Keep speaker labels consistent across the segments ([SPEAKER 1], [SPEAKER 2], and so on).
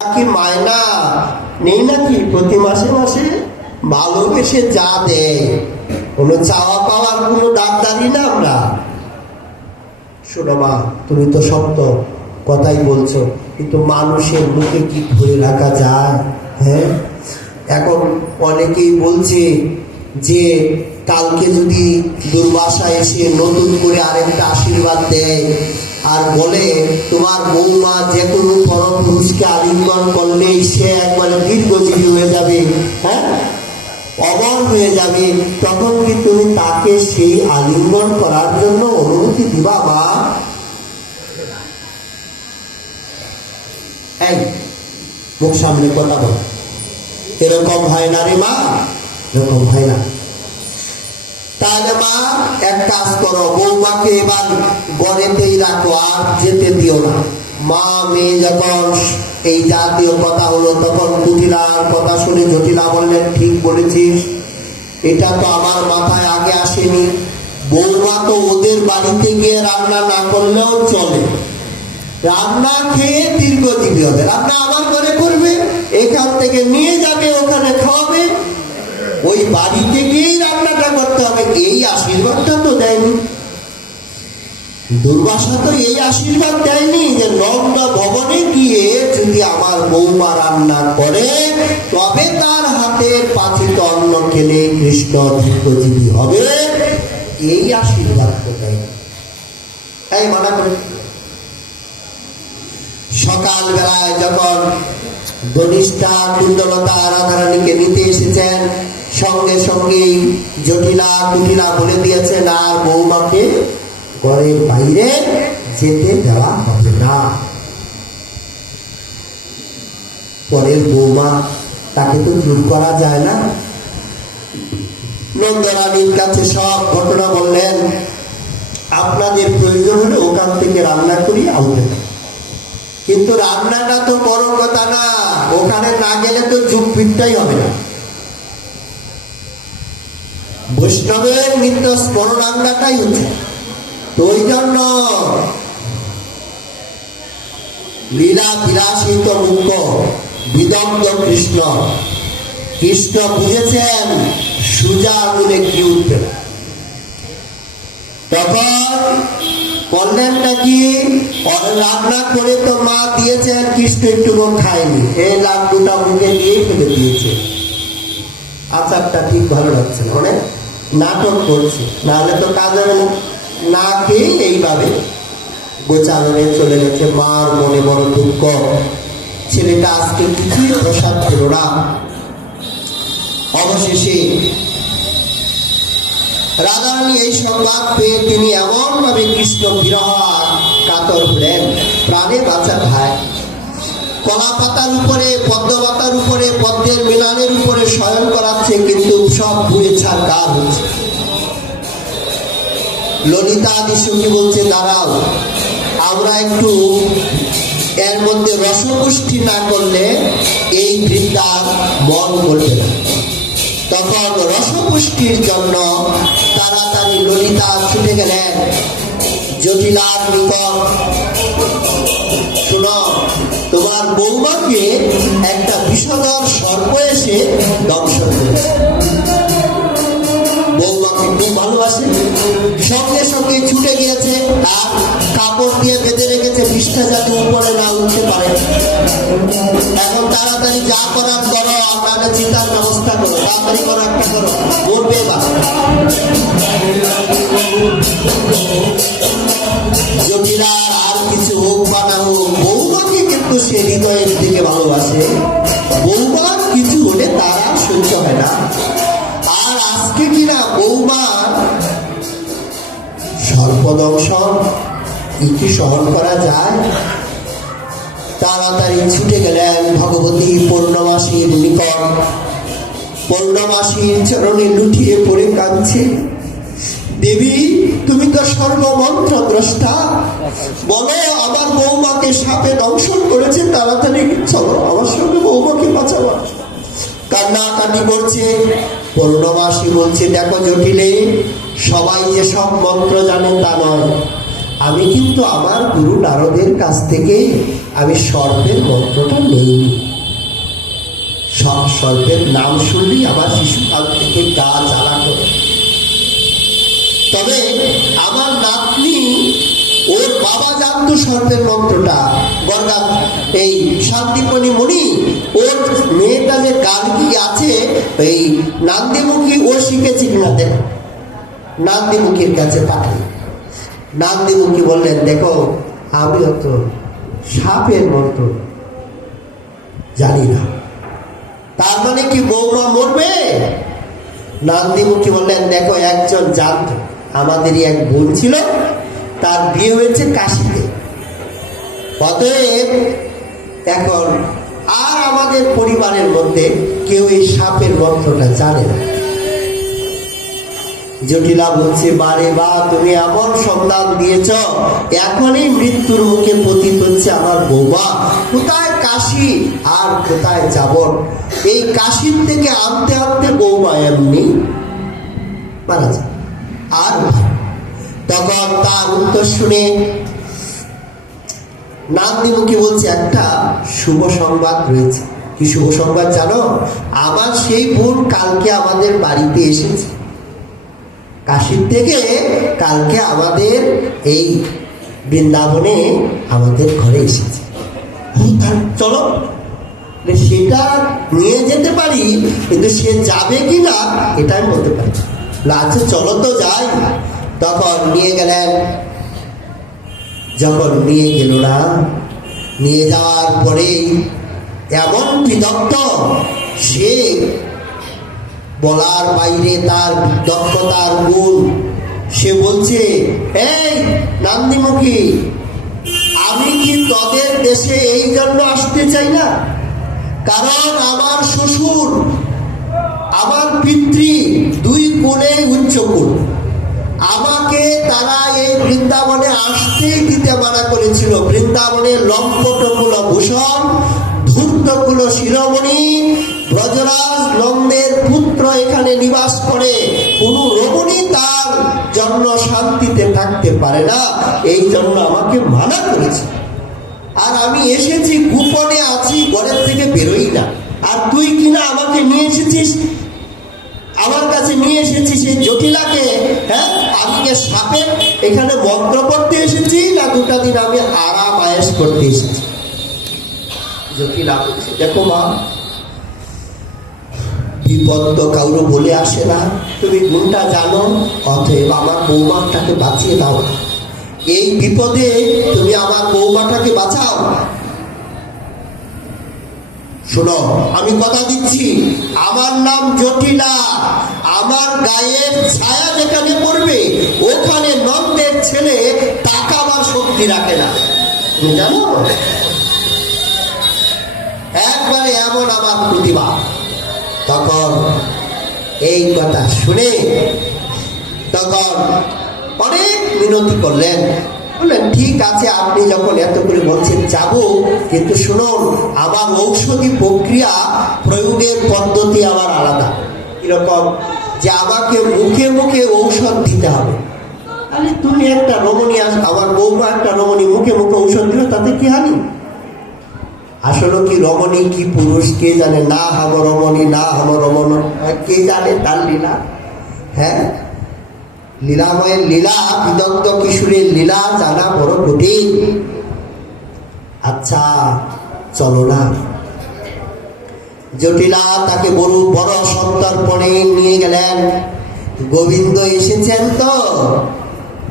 [SPEAKER 1] কি মায়না নেই নাকি? প্রতি মাসে মাসে ভালোবেসে যা দেয়। কোনো চাওয়া পাওয়ার কোনো দাবদারি না আমরা। শোনো মা, তুমি তো সত্য কথাই বলছো। কিন্তু মানুষের মুখে কি ধরে রাখা যায়? হ্যাঁ? এখন অনেকেই বলছে যে কালকে যদি দুর্বাসা এসে নতুন করে আরেকটা আশীর্বাদ দেয় আর বলে, তোমার বৌমা যে কোনো পরপুরুষকে আলিঙ্গন করলেই সে একবারে দীর্ঘজীবী হয়ে যাবে। হ্যাঁ? অমর হয়ে যাবে। তখন কি তুমি তাকে সেই আলিঙ্গন করার জন্য অনুমতি দিবা বা মুখ সামনে কথা বল। এরকম হয় না রে মা। এরকম হয় না। তাহলে মা, এক কাজ করো, বৌমাকে এবার গড়েতেই রাখো, আর যেতে দিও না। মা, মেয়ে যখন এই জাতীয় কথা হলো, তখন কুটিলার কথা শুনে জটিলা বললেন, ঠিক বলেছিস। এটা তো আমার মাথায় আগে আসেনি। বৌমা তো ওদের বাড়িতে গিয়ে রান্না না করলেও চলে। রান্না খেয়ে দীর্ঘজীবী হবে। রান্না আমার ঘরে করবে, এখান থেকে নিয়ে যাবে, ওখানে খাওয়াবে ওই বাড়ি থেকেই রান্নাটা করতে হবে। এই আশীর্বাদটা তো দেয়নি। দুর্বাসা তো এই আশীর্বাদ দেয়নি যে নগ্ন ভবনে গিয়ে যদি আমার বৌমা রান্না করে, তবে তার হাতের পাচিত অন্ন খেলে কৃষ্ণ দীর্ঘজীবী হবে। এই আশীর্বাদ তো দেয়নি। এই মানা করে। সকাল বেলায় যখন ধনিষ্ঠা কুণ্ডলতা রাধারানীকে নিতে এসেছেন সঙ্গে সঙ্গেই জটিলা কুটিলা বলে দিয়েছেন আর বৌমাকে ঘরের বাইরে যেতে দেওয়া হবে না। পরের বৌমা তাকে তো দূর করা যায় না। নন্দরানীর কাছে সব ঘটনা বললেন, আপনাদের প্রয়োজন হলে ওখান থেকে রান্না করি আনবেন। কিন্তু রান্নাটা তো বড় কথা না, ওখানে না গেলে তো যুগ ফিরতেই হবে না। বৈষ্ণবের নিত্য স্মরণাঙ্গাটাই হচ্ছে। তো ওই জন্য লীলা বিলাসিত মুক্ত বিদগ্ধ কৃষ্ণ। কৃষ্ণ বুঝেছেন, সুজা আঙুলে কি উঠবে? তখন বললেন নাকি রান্না করে তো মা দিয়েছেন, কৃষ্ণ একটু খায়নি। এই লাড্ডুটা মুখে দিয়ে ফেলে দিয়েছে। আচারটা ঠিক ভালো লাগছে না, অনেক? নাটক করছে। নাহলে তো কাজের না খেয়ে এইভাবে গোচারণে চলে গেছে মার মনে বড় দুঃখ। ছেলেটা আজকে কিছুই প্রসাদ পেল না? অবশেষে রাধারানী এই সংবাদ পেয়ে তিনি এমন ভাবে কৃষ্ণ বিরহ কাতর হলেন। প্রাণে বাঁচা ভাই। কলা পাতার উপরে পদ্ম পাতার উপরে, পদ্মের মিলানের উপরে শয়ন করাচ্ছে, কিন্তু সব ঘুরে ছাড় কাজ হচ্ছে। ললিতা আদি বলছে, দাঁড়াও, আমরা একটু এর মধ্যে রসপুষ্টি না করলে এই বৃন্দার মন করবে না। তখন রসপুষ্টির জন্য তাড়াতাড়ি ললিতা ছুটে গেলেন। জটিলার নিকট বৌমাকে একটা বিষধর সর্প এসে দংশন করেছে সঙ্গে সঙ্গে ছুটে গিয়েছে আর কাপড় দিয়ে বেঁধে রেখেছে যাতে উপরে না উঠতে পারে। এখন তাড়াতাড়ি যা করার করো আপনাদের চিন্তার ব্যবস্থা করো। তাড়াতাড়ি করো, একটা করো। মরবে বা জটিলার আর কিছু হোক বা না হোক বৌমাকে কিন্তু সে হৃদয়ের দিকে ভালোবাসে। বৌমার কিছু হলে তারা সহ্য হয় না। আর আজকে কিনা বৌমার সর্পদংশন কি কি সহন করা যায়। তাড়াতাড়ি ছুটে গেলেন ভগবতী পূর্ণমাসীর নিকট। পূর্ণমাসীর চরণে লুটিয়ে পড়ে কাঁদছে। দেবী, তুমি তো সর্বমন্ত্র দ্রষ্টা বলো আমার বৌমাকে সাপে দংশন করেছে, তাড়াতাড়ি চলো, আমার সঙ্গে বৌমাকে বাঁচাবো কান্নাকাটি করছে পূর্ণমাসী বলছে, দেখো জটিলে, সবাই যে সব মন্ত্র জানে, তা নয়। আমি কিন্তু আমার গুরু নারদের কাছ থেকে আমি সর্পের মন্ত্রটা নেই। সব সর্পের নাম শুনলেই আমার শিশুকাল থেকে গা জ্বালা করে। তবে আমার নাতনি, ওর বাবা জানতো সর্পের মন্ত্রটা। গঙ্গা, এই শান্তিপণি মণি ওর মেয়েটা যে গার্গী আছে, এই নান্দিমুখী, ও শিখেছে কিনা দেখ নান্দিমুখীর কাছে পাঠাই। নান্দিমুখী বললেন, দেখো, আমিও তো সাপের মন্ত্র জানি না। তার মানে কি বৌমা মরবে? নান্দিমুখী বললেন, দেখো, একজন জানত আমাদেরই এক বোন ছিল, তার বিয়ে হয়েছে কাশিতে। অতএব এখন আর আমাদের পরিবারের মধ্যে কেউ এই সাপের মন্ত্রটা জানে না। জটিলা বলছে, বারে বা, তুমি এমন সন্তান দিয়েছ, এখনই মৃত্যুর মুখে পতিত হচ্ছে আমার বৌমা। কোথায় কাশি আর কোথায় যাবন এই কাশির থেকে আনতে আনতে বৌমা এমনি মারা যায়। আর তখন তার উত্তর শুনে নান্দিমুখী বলছে, একটা শুভ সংবাদ রয়েছে। কি শুভ সংবাদ জানো? আমার সেই বোন কালকে আমাদের বাড়িতে এসেছে। কাশির থেকে কালকে আমাদের এই বৃন্দাবনে আমাদের ঘরে এসেছে। চলো। সেটা নিয়ে যেতে পারি, কিন্তু সে যাবে কি না এটা আমি বলতে পারি। আচ্ছা চলো তো যাই। তখন নিয়ে গেলেন। যখন নিয়ে গেল না, নিয়ে যাওয়ার পরেই এমন বিদগ্ধ, সে বলার বাইরে তার দক্ষতার গুণ, সে বলছে, এই নান্দিমুখী, আমি কি তোদের দেশে এই জন্য আসতে চাই না? কারণ আমার শ্বশুর আমার পিতৃ দুই কোণে উচ্চ কোণ। আমাকে তারা এই বৃন্দাবনে আসতেই দিতে মানা করেছিল। বৃন্দাবনে লম্পটকুল ভূষণ, ধূর্তকুল শিরোমণি, ব্রজরাজ নন্দের পুত্র এখানে নিবাস করে। কোন রমণী তার জন্য শান্তিতে থাকতে পারে না। এই জন্য আমাকে মানা করেছে। আর আমি এসেছি, গোপনে আছি ঘরের থেকে বেরোই না। আর তুই কিনা আমাকে নিয়ে এসেছিস? আমার কাছে নিয়ে এসেছি সেই জটিলাকে হ্যাঁ? আজকে সাপে এখানে মন্ত্র করতে এসেছি না দুটা দিন আমি আরাম আয়েস করতে এসেছি। জটিলা বলছে দেখো মা, বিপদ তো কাউরে বলে আসে না। তুমি গুণটা জানো? অতএব আমার বৌমাটাকে বাঁচিয়ে দাও। এই বিপদে তুমি আমার বৌমাটাকে বাঁচাও। শোনো, আমি কথা দিচ্ছি। আমার নাম জটিলা আমার গায়ের ছায়া যেখানে পড়বে, ওখানে নন্দের ছেলে তাকাবার শক্তি রাখে না। তুমি জানো একবারে এমন আমার প্রতিভা। তখন এই কথা শুনে তখন অনেক মিনতি করলেন। বললেন ঠিক আছে, আপনি যখন এত করে বলছেন, যাব। কিন্তু শুনুন, আমার ঔষধি প্রক্রিয়া প্রয়োগের পদ্ধতি আমার আলাদা। এরকম যে আমাকে মুখে মুখে ঔষধ দিতে হবে। আরে তুমি একটা রমণী আস, আমার বৌমা একটা রমণী মুখে মুখে ঔষধ দিল, তাতে কি হানি? আসলে কি রমণী কি পুরুষ, কে জানে? না, হাম রমণী না, হাম রমণ কে জানে? তার লীলা। হ্যাঁ? লীলাময়ের লীলা, বিদগ্ধ কিশোরের লীলা জানা বড় কঠিন। আচ্ছা চলো না। জটিলা তাকে বড় বড় সন্তর্পণে নিয়ে গেলেন। গোবিন্দ এসেছেন তো।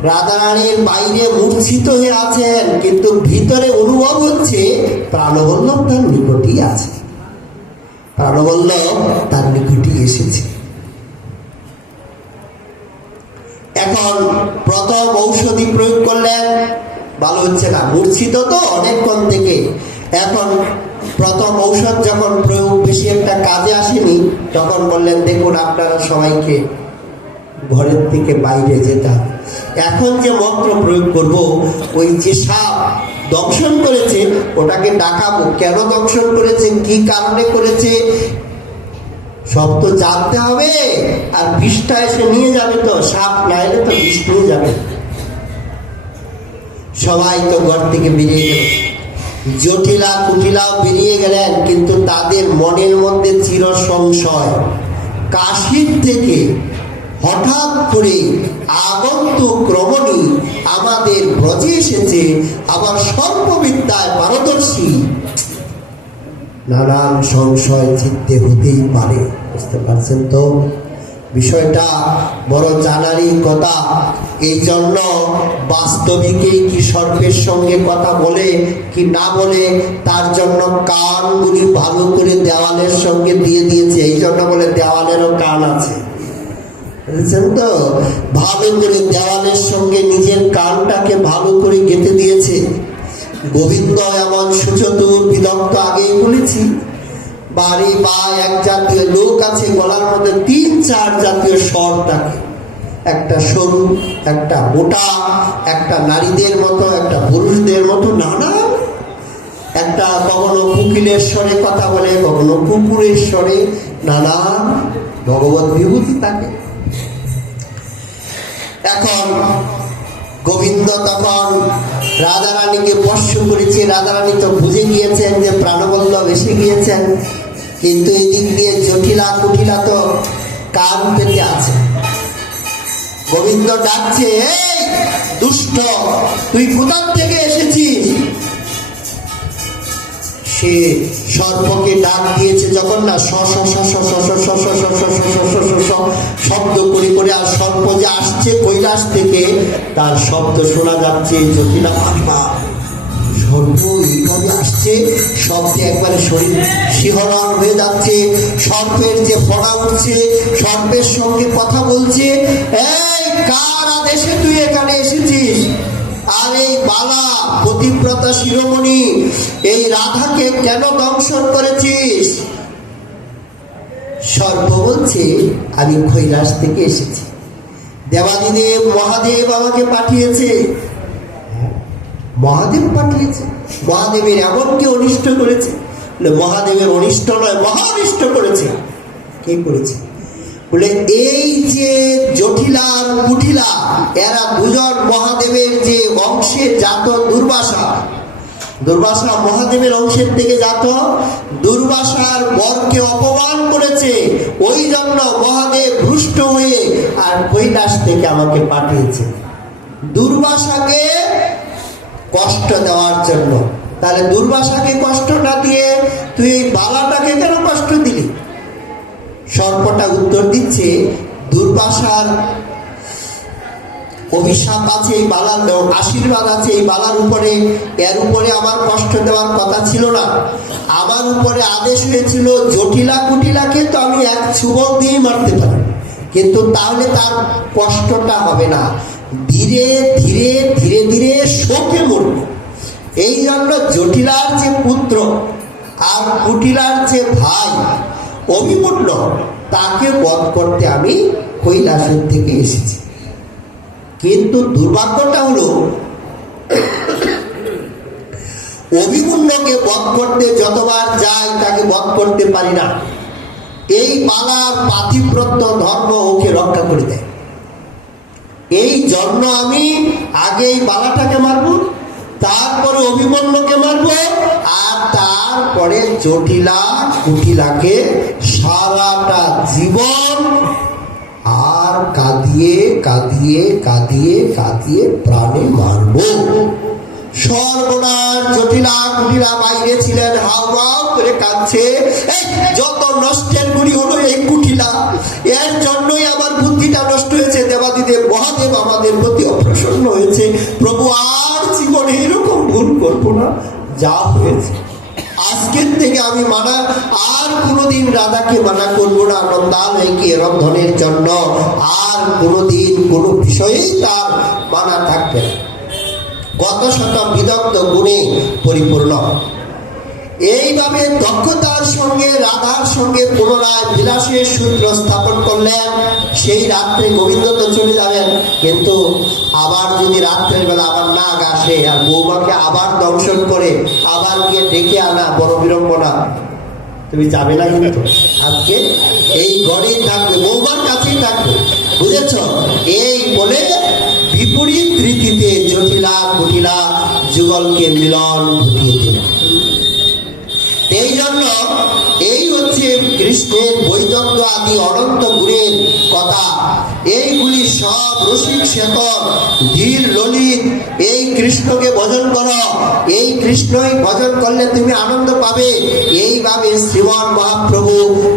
[SPEAKER 1] রাধারানীর বাইরে মূর্ছিত হয়ে আছেন, কিন্তু ভিতরে অনুভব হচ্ছে প্রাণবল্লভ তার নিকটই আছে। প্রাণবল্লভ তার নিকটই এসেছে। এখন প্রথম ঔষধি প্রয়োগ করলেন ভালো হচ্ছে না। মূর্ছিত তো অনেকক্ষণ থেকে। এখন প্রথম ঔষধ যখন প্রয়োগ বেশি একটা কাজে আসেনি, তখন বললেন, দেখুন, আপনারা সবাইকে ঘরের থেকে বাইরে যেতাম এখন যে মন্ত্র প্রয়োগ করব, ওই যে সাপ দংশন করেছে, ওটাকে ডাকাবো। কেন দংশন করেছে? কি কারণে করেছে? সব তো জানতে হবে, আর বিষটা এসে নিয়ে যাবে তো, সাপ না এলে তো বিষ নিয়ে যাবে। সবাই তো ঘর থেকে বেরিয়ে গেল। জটিলা কুটিলাও বেরিয়ে গেলেন, কিন্তু তাদের মনের মধ্যে চির সংশয়। কাশির থেকে হঠাৎ করে আগন্তুক রমণী আমাদের ব্রজে এসেছে, আবার সর্ববিদ্যায় পারদর্শী। নানান সংশয় চিত্তে হতেই পারে, বুঝতে পারছেন তো? বিষয়টা বড় জানারই কথা। এই জন্য বাস্তবিকেই কি সর্পের সঙ্গে কথা বলে, কি না বলে, তার জন্য কানগুলি ভালো করে দেওয়ালের সঙ্গে দিয়ে দিয়েছে। এই জন্য বলে দেওয়ালেরও কান আছে। বুঝেছেন তো? ভালো করে দেওয়ালের সঙ্গে নিজের কানটাকে ভালো করে গেঁথে দিয়েছে। গোবিন্দ এমন সুচতুর বিদগ্ধ আগেই বলেছি, বাড়ি বা এক জাতীয় লোক আছে, গলার মধ্যে তিন চার জাতীয় স্বর থাকে। একটা সরু, একটা মোটা, একটা নারীদের মতো, একটা পুরুষদের মতো, নানা। একটা কখনো কুকিলের স্বরে কথা বলে, কখনো কুকুরের স্বরে, নানা। ভগবত বিভূতি থাকে। এখন গোবিন্দ তখন রাধারানীকে স্পর্শ করেছে। রাধারানী তো বুঝে গিয়েছেন যে প্রাণবন্ধ এসে গিয়েছেন। কিন্তু এই দিক দিয়ে জটিলা কুটিলা তো কান পেতে আছে। গোবিন্দ ডাকছে, এই দুষ্ট, তুই কোথার থেকে এসেছিস? সে সর্পকে ডাক দিয়েছে যখন না স স স স স স স স স স শব্দ করে করে আর সর্প যে আসছে কৈলাস থেকে তার শব্দ শোনা যাচ্ছে জটিলা মারিমা সর্প এইভাবে আসছে শব্দে একবারে শরীর শিহরণ হয়ে যাচ্ছে সর্পের যে ফোড়া উঠছে সর্পের সঙ্গে কথা বলছে এই কার আদেশে তুই এখানে এসেছিস আর এই বালা পতিব্রতা শিরোমণি, এই রাধাকে কেন দংশন করেছিস? সর্ব বলছে, আমি কৈলাস থেকে এসেছি। দেবাদিদেব, মহাদেব আমাকে পাঠিয়েছে। মহাদেব পাঠিয়েছে? মহাদেবের এমন কি অনিষ্ট করেছে? মহাদেবের অনিষ্ট নয় মহা অনিষ্ট করেছে। কে করেছে? বলে, এই যে জটিলা কুটিলা, এরা দুজন মহাদেবের যে অংশে জাত দুর্বাসা। দুর্বাসা মহাদেবের অংশের থেকে জাত দুর্বাসার বরকে অপমান করেছে। ওই জন্য মহাদেব রুষ্ট হয়ে আর কৈলাস থেকে আমাকে পাঠিয়েছে। দুর্বাসাকে কষ্ট দেওয়ার জন্য। তাহলে দুর্বাসাকে কষ্ট না দিয়ে তুই এই বালাটাকে কেন কষ্ট দিলি? সর্পটা উত্তর দিচ্ছে দুর্বাসার অভিশাপ আছে এই বালার আশীর্বাদ আছে এই বালার উপরে। এর উপরে আমার কষ্ট দেওয়ার কথা ছিল না। আমার উপরে আদেশ হয়েছিল, জটিলা কুটিলাকে তো আমি এক সুবল দিয়েই মারতে পারি। কিন্তু তাহলে তার কষ্টটা হবে না। ধীরে ধীরে ধীরে ধীরে শোকে মরবে। এই জন্য জটিলার যে পুত্র আর কুটিলার যে ভাই অভিমূল্য তাকে বধ করতে আমি কৈলাসের থেকে এসেছি। কিন্তু দুর্ভাগ্যটা হলো অভিমূল্যকে বধ করতে যতবার যাই, তাকে বধ করতে পারি না। এই বালার পাতিব্রত ধর্ম ওকে রক্ষা করে দেয়। এই জন্য আমি আগে এই বালাটাকে মারব, তারপরে অভিমন্যকে মারব, আর তারপরে জটিলা কুটিলাকে সারাটা জীবন আর কাঁদিয়ে কাঁদিয়ে কাঁদিয়ে কাঁদিয়ে প্রাণে মারব। সর্বনাশ জটিলা কুটিলা বাইরে ছিলেন, হাও হাও করে কাঁদছে। যত নষ্টের গুণি হলো এই কুটিলা। এর জন্যই আমার বুদ্ধিটা নষ্ট হয়েছে। দেবাদিদেব মহাদেব আমাদের প্রতি অপ্রসন্ন হয়েছে। প্রভু আর জীবনে এরকম ভুল করব না, যা হয়েছে। আজকের থেকে আমি মানা, আর কোনোদিন রাধাকে মানা করব না নন্দালয়কে এরম রন্ধনের জন্য? আর কোনোদিন কোনো বিষয়েই তার মানা থাকবে না। কত শত বিদগ্ধ গুণে পরিপূর্ণ। এইভাবে দক্ষতার সঙ্গে, রাধার সঙ্গে পুনরায় বিলাসের সূত্র স্থাপন করলেন। সেই রাত্রে গোবিন্দ তো চলে যাবেন, কিন্তু আবার যদি রাত্রের বেলা আবার নাগ আসে আর বৌমাকে আবার দংশন করে, আবার গিয়ে ডেকে আনা, বড় বিড়ম্বনা তুমি যাবে না কিন্তু। আজকে এই ঘরেই থাকবে, বৌমার কাছেই থাকবে। বুঝেছ? এই বলে বিপরীত রীতিতে জটিলা কুটিলা যুগলকে মিলন ঘটিয়ে দিলেন। কৃষ্ণের বৈদত্ব আদি অনন্ত গুণের কথা। এইগুলি সব রসিক শেখর, ধীর ললিত, এই কৃষ্ণকে ভজন করো, এই কৃষ্ণই ভজন করলে তুমি আনন্দ পাবে। এইভাবে শ্রীমান মহাপ্রভু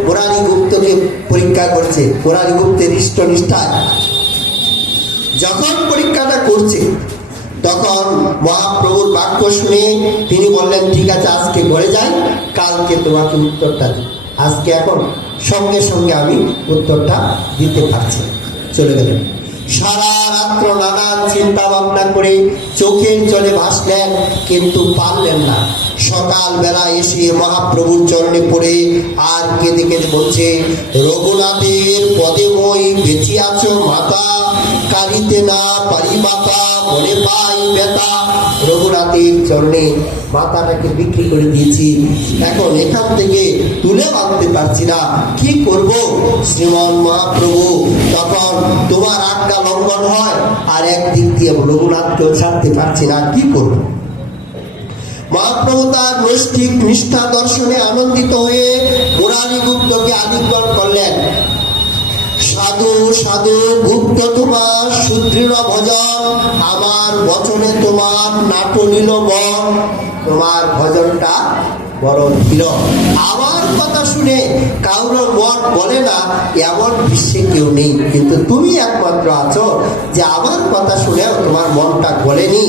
[SPEAKER 1] মুরারি গুপ্তকে পরীক্ষা করছে, মুরারি গুপ্তের ইষ্ট নিষ্ঠায়। যখন পরীক্ষাটা করছে, তখন মহাপ্রভুর বাক্য শুনে তিনি বললেন, ঠিক আছে, আজকে ঘরে যাই, কালকে তোমাকে উত্তরটা দিই। আজকে এখন সঙ্গে সঙ্গে আমি উত্তরটা দিতে পারছি। চলে গেলেন সারা রাত্র নানান চিন্তা ভাবনা করে চোখের জলে ভাসলেন, কিন্তু পারলেন না। সকালবেলা এসে মহাপ্রভুর চরণে পড়ে আর কেঁদে কেঁদে বলছে, রঘুনাথের পদে মই বেঁচিয়াছ মাতা কালিতে না পারি মাতা। মনে পাই ব্যথা রঘুনাথের চরণে বিক্রি করে দিয়েছি। এখন এখান থেকে তুলে পারছি না। কি করব? শ্রীমান মহাপ্রভু, তখন তোমার আজ্ঞা লঙ্ঘন হয়, আর একদিক দিয়ে রঘুনাথকেও ছাড়তে পারছি না। কি করব? মহাপ্রভু তার নৈষ্ঠিক নিষ্ঠা দর্শনে আনন্দিত হয়ে মুরারি গুপ্তকে আলিঙ্গন করলেন। সাধু সাধু গুপ্ত তোমার সুদৃঢ় ভজন আমার বচনে তোমার নাটনীল বন। তোমার ভজনটা বড় ধীর আমার কথা শুনে কাউর মন বলে না, এমন বিশ্বে কেউ নেই। কিন্তু তুমি একমাত্র আছো যে আমার কথা শুনেও তোমার মনটা বলেনি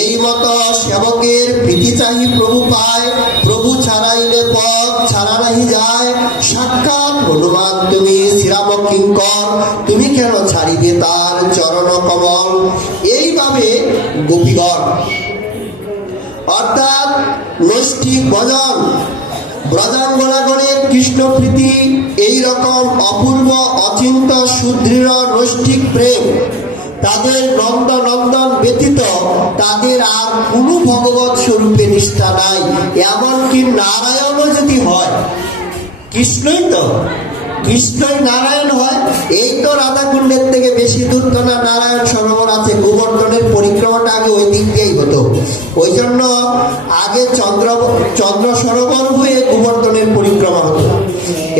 [SPEAKER 1] এই মতো সেবকের প্রীতি চাহি প্রভু পায়, প্রভু ছাড়াইলে পথ ছাড়া নাহি যায়। সাক্ষাৎ, হনুমান, তুমি শ্রীরাম কিঙ্কর তুমি কেন ছাড়িবে তার চরণ কমল? এইভাবে গোপীগণ অর্থাৎ নৈষ্ঠিক ভজন। ব্রজাঙ্গনাগণের কৃষ্ণ প্রীতি এইরকম অপূর্ব, অচিন্ত, সুদৃঢ় নৈষ্ঠিক প্রেম তাদের নন্দ নন্দন ব্যতীত তাদের আর কোনো ভগবত স্বরূপে নিষ্ঠা নাই। এমনকি নারায়ণও যদি হয়, কৃষ্ণই তো। কৃষ্ণই নারায়ণ হয়। এই তো রাধাকুণ্ডের থেকে বেশি দূর তো না, নারায়ণ সরোবর আছে। গোবর্ধনের পরিক্রমাটা আগে ওই দিক দিয়েই হতো। ওই জন্য আগে চন্দ্র চন্দ্র সরোবর হয়ে গোবর্ধনের পরিক্রমা হতো।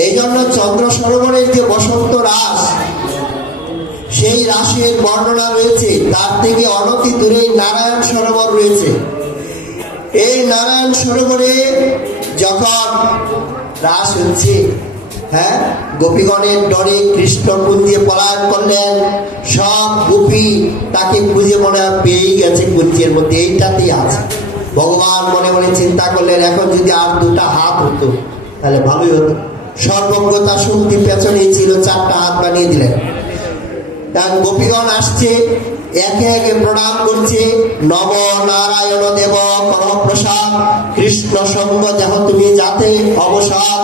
[SPEAKER 1] এই জন্য চন্দ্র সরোবরের যে বসন্ত রাস, সেই রাসের বর্ণনা রয়েছে। তার থেকে অনতি দূরে নারায়ণ সরোবর রয়েছে। এই নারায়ণ সরোবরে যখন রাস হচ্ছে হ্যাঁ? গোপীগণের ডরে কৃষ্ণ কুঞ্জে পলায়ন করলেন। সব গোপী তাকে খুঁজে মনে পেয়েই গেছে কুঞ্জের মধ্যে, এইটাতেই আছে। ভগবান মনে মনে চিন্তা করলেন, এখন যদি আর দুটা হাত হতো, তাহলে ভালোই হতো। সর্বজ্ঞতা শক্তি পেছনেই ছিল, চারটা হাত বানিয়ে দিলেন। তার গোপীগণ আসছে, একে একে প্রণাম করছে নব নারায়ণ দেব করম প্রসাদ কৃষ্ণ সঙ্গ দেহ তুমি যাতে অবসাদ।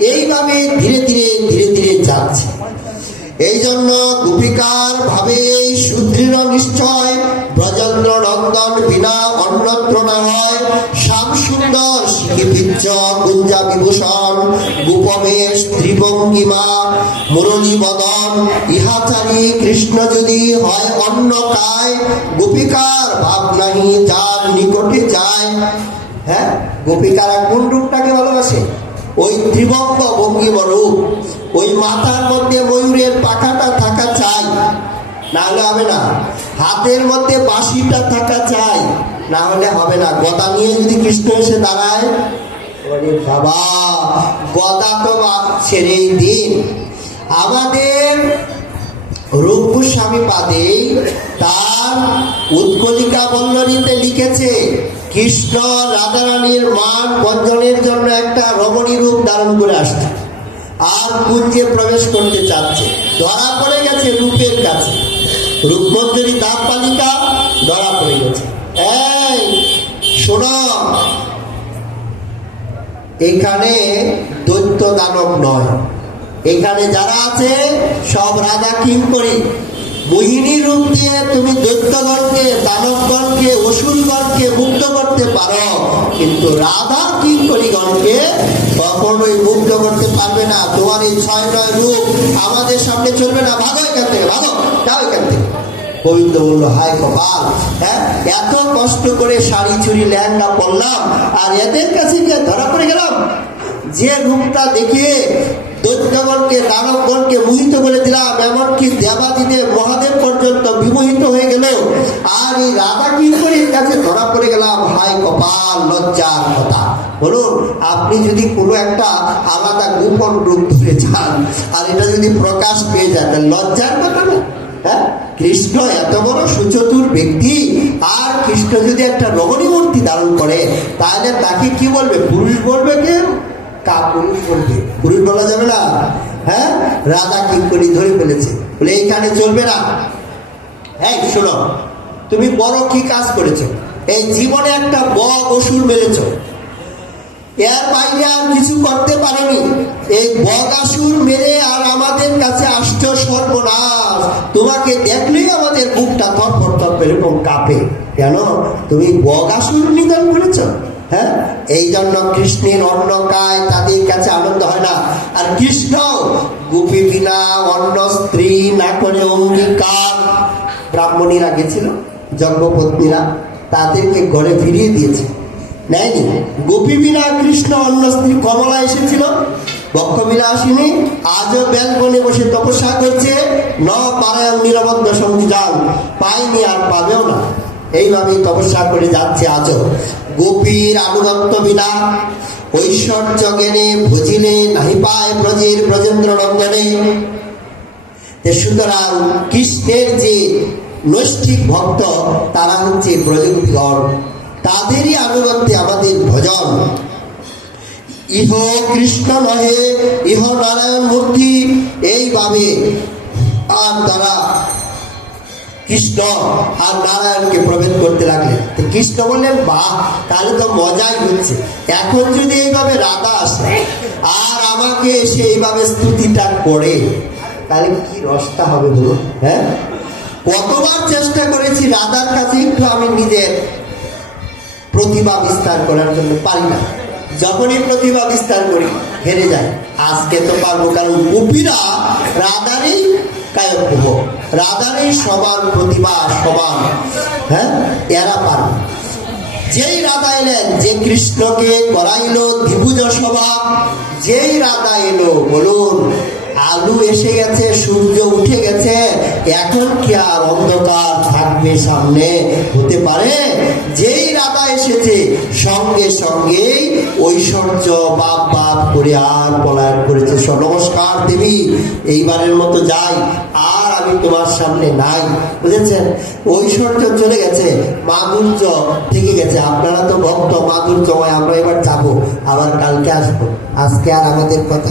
[SPEAKER 1] এইভাবে ধীরে ধীরে ধীরে ধীরে যাচ্ছে। এই জন্য গোপিকার ভাবে সুদৃঢ় নিশ্চয়, ব্রজেন্দ্র নন্দন বিনা অন্যত্র না হয় শ্যাম সুন্দর শিখিপিচ্ছ কুঞ্জা বিভূষণ গোপবেশ ত্রিভঙ্গিমা মুরলী বদন ইহাচারী কৃষ্ণ যদি হয় অন্য কায়, গোপিকার ভাব নাহি যার নিকটে যায়। হ্যাঁ? গোপিকারা কোন রূপটাকে ভালোবাসে। ওই ত্রিভঙ্গ ভঙ্গিম রূপ ওই মাথার মধ্যে ময়ূরের পাখাটা থাকা চাই না হলে হবে না। হাতের মধ্যে বাঁশিটা থাকা চাই না হলে হবে না। গদা নিয়ে যদি কৃষ্ণ এসে দাঁড়ায় বাবা, গদা তো ছেড়েই দিন। আমাদের রূপ গোস্বামী পাদে তার উৎকলিকা বল্লরীতে লিখেছে কৃষ্ণ রাধারানীর মান বর্জনের জন্য একটা রমণী রূপ ধারণ করে আসছে। আর কুঞ্জে প্রবেশ করতে চাচ্ছে। ধরা পড়ে গেছে রূপের কাছে। রূপমঞ্জরী দাপ পালিকা ধরা পড়ে গেছে। এই, শোনো। এখানে দৈত্য দানব নয়। এখানে যারা আছে, সব রাজা কিঙ্করি মোহিনী রূপ দিয়ে তুমি দৈত্যগণকে, দানবগণকে, অসুরগণকে মুক্ত করতে পারো। কিন্তু রাধা কিঙ্করিগণকে কখনোই মুক্ত করতে পারবে না। তোমার এই ছয় নয় রূপ আমাদের সামনে চলবে না। ভাগো এখান থেকে, ভাগো, যাও এখান থেকে। গোবিন্দ বলল, হায় কপাল হ্যাঁ এত কষ্ট করে শাড়ি চুরি ল্যাঙ্গা পরলাম, আর এদের কাছে গিয়ে ধরা পড়ে গেলাম। যে রূপটা দেখিয়ে দৈত্যগণকে দানবগণকে মোহিত করে দিলাম, এমনকি দেবাদিদেব মহাদেব পর্যন্ত বিমোহিত হয়ে গেল আর এই রাধা কি করে কাছে ধরা পড়ে গেলাম? হাই কপাল, লজ্জার কথা। বলুন, আপনি যদি কোনো একটা আলাদা গোপন রূপ ধরে যান, আর এটা যদি প্রকাশ পেয়ে যায়, তাহলে লজ্জার কথা না? হ্যাঁ? কৃষ্ণ এত বড় সুচতুর ব্যক্তি, আর কৃষ্ণ যদি একটা রমণী মূর্তি ধারণ করে, তাহলে তাকে কি বলবে? পুরুষ বলবে কেউ? কা পুরুষ বলবে পুরুষ বলা যাবে না? হ্যাঁ? রাধা কি করি ধরে ফেলেছে। বলে, এইখানে চলবে না। হ্যাঁ শোনো, তুমি বড় কি কাজ করেছ? এই জীবনে একটা বক অসুর মেরেছো। এর বাইরে আর কিছু করতে পারেনি। এই বগাসুর মেরে আর আমাদের কাছে আসছো সর্বনাশ। তোমাকে দেখলেই আমাদের বুকটা থরফর থরফর এরকম কাঁপে। কেন? তুমি বগাসুর নিধন করেছ। হ্যাঁ? এই জন্য কৃষ্ণের অন্য কায় তাদের কাছে আনন্দ হয় না। আর কৃষ্ণ গোপী বিনা অন্য স্ত্রী না করে অঙ্গীকার। ব্রাহ্মণীরা গেছিল, জন্মপত্নীরা তাদেরকে ঘরে ফিরিয়ে দিয়েছে। নেয়নি? গোপী বিনা কৃষ্ণ অন্য স্ত্রী কমলা এসেছিল বক্ষবিলা আসেনি আজও ব্যালকনে বসে তপস্যা করছে, ন পারায়ণ নিরবদ্ধ সংবিধান পায়নি আর পাবেও না। এইভাবেই তপস্যা করে যাচ্ছে আজও। গোপীর আনুগত্য বিনা। ঐশ্বর্য জ্ঞানে ভজিলে নাহি পায় ব্রজের ব্রজেন্দ্র নন্দনে সুতরাং কৃষ্ণের যে নৈষ্ঠিক ভক্ত, তারা হচ্ছে ব্রজগণ তাদেরই আনুগত্যে আমাদের ভজন। ইহ কৃষ্ণ নহে, ইহ নারায়ণ মূর্তি, এইভাবে আর তারা কৃষ্ণ আর নারায়ণকে প্রভেদ করতে লাগলেন। তো কৃষ্ণ বললেন, বাহ, তাহলে তো মজাই হচ্ছে। এখন যদি এইভাবে রাধা আসে, আর আমাকে এসে এইভাবে স্তুতিটা করে, তাহলে কি রসটা হবে বলুন হ্যাঁ? কতবার চেষ্টা করেছি রাধার কাছে একটু আমি নিজের প্রতিভা বিস্তার করার জন্য পারি না। যখনই প্রতিভা বিস্তার করি, হেরে যায় আজকে তো পারব, কারণ গোপীরা রাধারই কায়ক রাধারে সবার প্রতিভা সমান। হ্যাঁ? এরা পান। যেই রাধা এলেন, যে কৃষ্ণকে করাইল দ্বিভুজ স্বভাব যেই রাধা এলো বলুন আলু এসে গেছে, সূর্য উঠে গেছে। এখন কি আর অন্ধকার থাকবে সামনে? হতে পারে যেই রাধা এসেছে, সঙ্গে সঙ্গেই ঐশ্বর্য বাপ বাপ করে আর পলায়ন করেছে। নমস্কার দেবী, এইবারের মতো যাই, আর আমি তোমার সামনে নাই, বুঝেছেন? ঐশ্বর্য চলে গেছে, মাধুর্য থেকে গেছে। আপনারা তো ভক্ত, মাধুর্যময়, আমরা এবার যাব, আবার কালকে আসব। আজকে আর আমাদের কথা